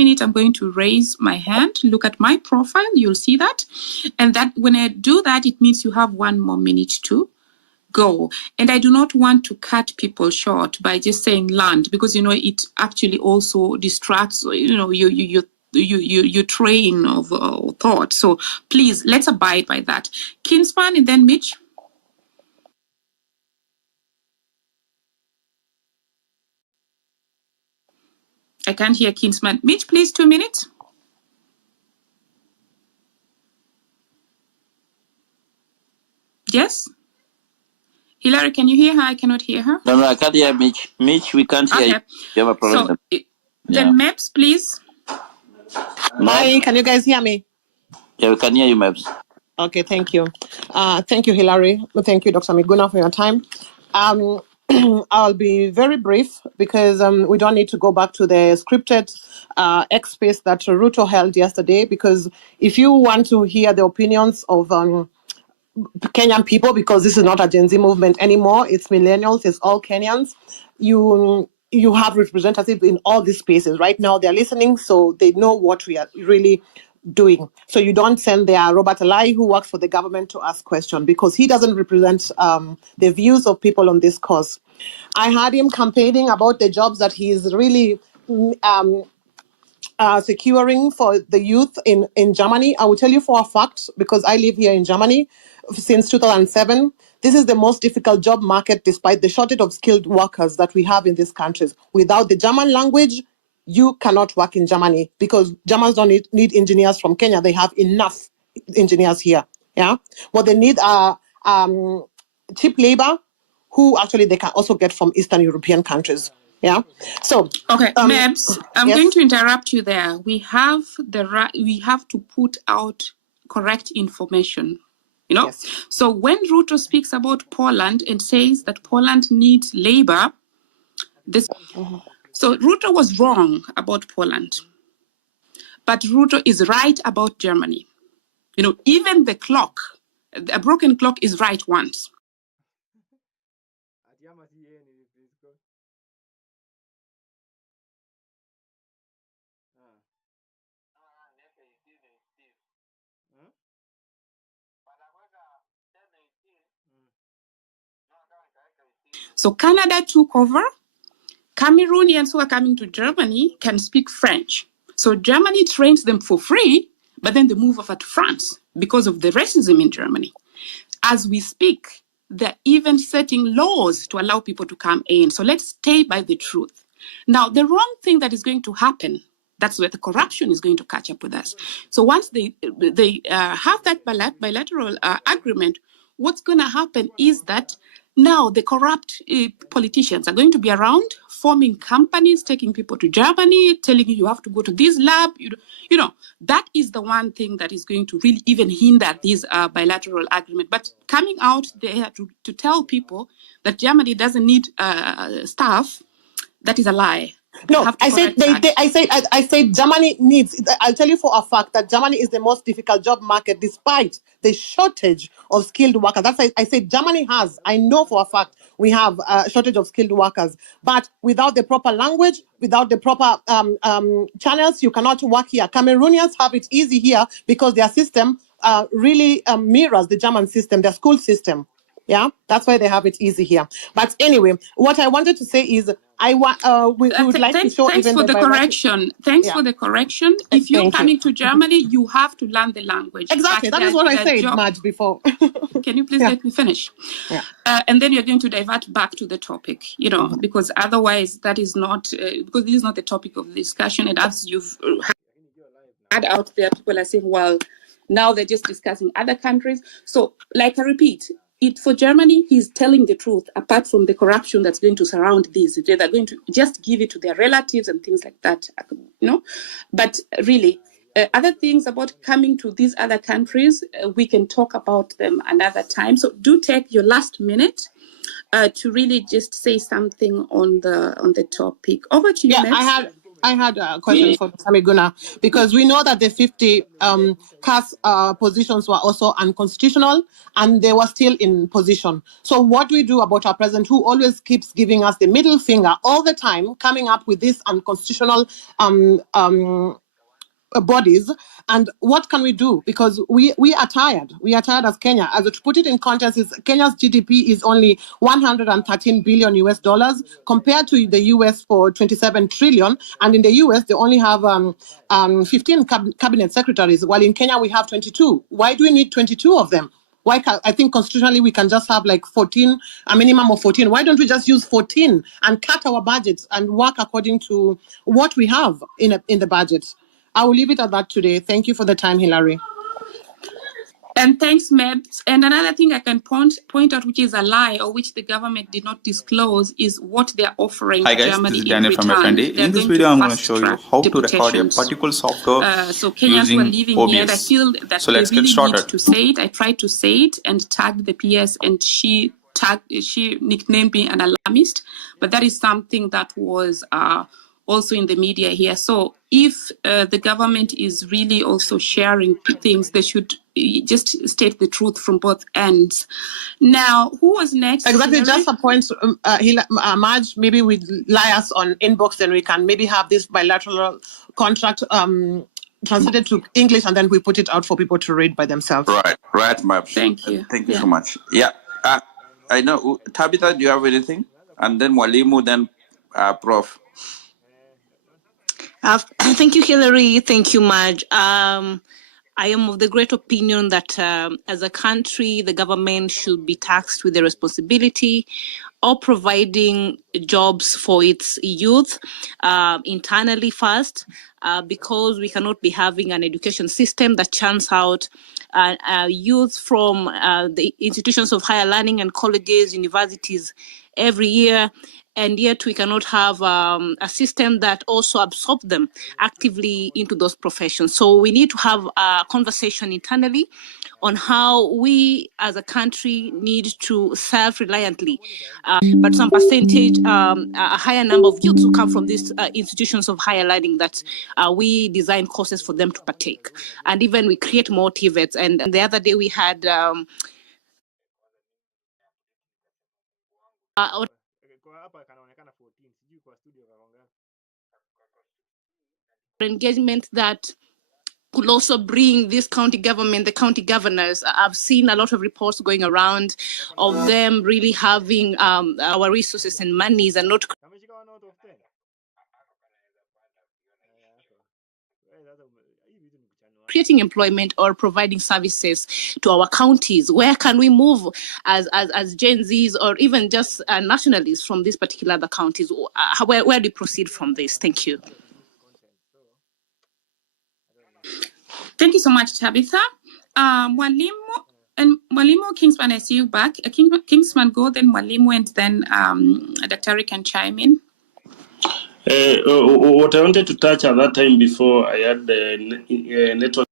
minute, I'm going to raise my hand. Look at my profile. You'll see that. And that when I do that, it means you have 1 more minute to go. And I do not want to cut people short by just saying land, because, it actually also distracts, your train of thought. So please, let's abide by that. Kinsman and then Mitch. I can't hear Kinsman. Mitch, please, 2 minutes. Yes? Hilary, can you hear her? I cannot hear her. No, I can't hear Mitch. Mitch, we can't hear you. You have a problem. So, then Maps, please. Hi, can you guys hear me? Yeah, we can hear you, Maps. Okay, thank you. Thank you, Hilary. Thank you, Dr. Miguna, for your time. I'll be very brief because we don't need to go back to the scripted X-Space that Ruto held yesterday, because if you want to hear the opinions of Kenyan people, because this is not a Gen Z movement anymore, it's millennials, it's all Kenyans, you have representatives in all these spaces. Right now they're listening, so they know what we are really doing. So you don't send their Robert Alai, who works for the government, to ask questions, because he doesn't represent the views of people on this cause. I heard him campaigning about the jobs that he is really securing for the youth in Germany. I will tell you for a fact, because I live here in Germany since 2007. This is the most difficult job market, despite the shortage of skilled workers that we have in these countries. Without the German language, you cannot work in Germany, because Germans don't need engineers from Kenya. They have enough engineers here. Yeah, what they need are cheap labor, who actually they can also get from Eastern European countries. Yeah. So okay, Mebs, I'm going to interrupt you there. We have we have to put out correct information. Yes. So when Ruto speaks about Poland and says that Poland needs labor, so Ruto was wrong about Poland, but Ruto is right about Germany. Even the clock, a broken clock is right once. So Canada took over. Cameroonians who are coming to Germany can speak French. So Germany trains them for free, but then they move over to France because of the racism in Germany. As we speak, they're even setting laws to allow people to come in. So let's stay by the truth. Now, the wrong thing that is going to happen, that's where the corruption is going to catch up with us. So once they have that bilateral agreement, what's going to happen is that now the corrupt politicians are going to be around, forming companies, taking people to Germany, telling you have to go to this lab. That is the one thing that is going to really even hinder this bilateral agreement. But coming out there to tell people that Germany doesn't need staff, that is a lie. No, I said Germany needs. I'll tell you for a fact that Germany is the most difficult job market, despite the shortage of skilled workers. That's why I said Germany has. I know for a fact we have a shortage of skilled workers, but without the proper language, without the proper channels, you cannot work here. Cameroonians have it easy here because their system really mirrors the German system, their school system. Yeah, that's why they have it easy here. But anyway, what I wanted to say is, we would like to show even the correction. Thanks for the correction. If you're coming to Germany, you have to learn the language. Exactly, that is what I said, Madge, before. Can you please let me finish? Yeah. And then you're going to divert back to the topic, because otherwise that is not, because this is not the topic of the discussion. And as you've had out there, people are saying, well, now they're just discussing other countries. So, like I repeat, for Germany, he's telling the truth, apart from the corruption that's going to surround this. They're going to just give it to their relatives and things like that, But really, other things about coming to these other countries, we can talk about them another time. So do take your last minute to really just say something on the topic. Over to you, Yeah, I had a question for Miguna, because we know that the 50 CAS positions were also unconstitutional and they were still in position. So what do we do about our president, who always keeps giving us the middle finger all the time, coming up with this unconstitutional bodies, and what can we do? Because we are tired. We are tired as Kenya. As to put it in context, is Kenya's GDP is only 113 billion US dollars compared to the US for 27 trillion. And in the US, they only have 15 cabinet secretaries, while in Kenya we have 22. Why do we need 22 of them? Why can't, I think constitutionally we can just have like 14, a minimum of 14. Why don't we just use 14 and cut our budgets and work according to what we have in the budget? I will leave it at that today. Thank you for the time, Hilary. And thanks, Mebs. And another thing I can point out, which is a lie or which the government did not disclose, is what they're offering Germany in return. In this video, I'm going to show you how to record a particular software so Kenyans who are living OBS. here, I feel that So let's they get really started. need to say it. I tried to say it and tagged the PS, and she nicknamed me an alarmist, but that is something that was also in the media here. So if the government is really also sharing things, they should just state the truth from both ends. Now, who was next? Exactly, just a point, Marge, maybe we lie us on inbox, then we can maybe have this bilateral contract translated to English, and then we put it out for people to read by themselves. Right, Marge. Thank you. Thank you so much. Yeah, I know. Tabitha, do you have anything? And then Walimu, then Prof. Thank you, Hilary. Thank you, Marge. I am of the great opinion that as a country, the government should be tasked with the responsibility of providing jobs for its youth internally first, because we cannot be having an education system that churns out youth from the institutions of higher learning and colleges, universities every year. And yet we cannot have a system that also absorbs them actively into those professions. So we need to have a conversation internally on how we as a country need to self-reliantly, but some percentage, a higher number of youths who come from these institutions of higher learning, that we design courses for them to partake. And even we create motivates. And the other day we had engagement that could also bring this county government, the county governors. I've seen a lot of reports going around of them really having our resources and monies and not creating employment or providing services to our counties. Where can we move as Gen Zs or even just nationalists from these particular other counties? Where do we proceed from this? Thank you. Thank you so much, Tabitha. Mwalimu Kingsman, I see you back. Kingsman, go, then Mwalimu, and then Dr. can chime in. What I wanted to touch at that time before I had the network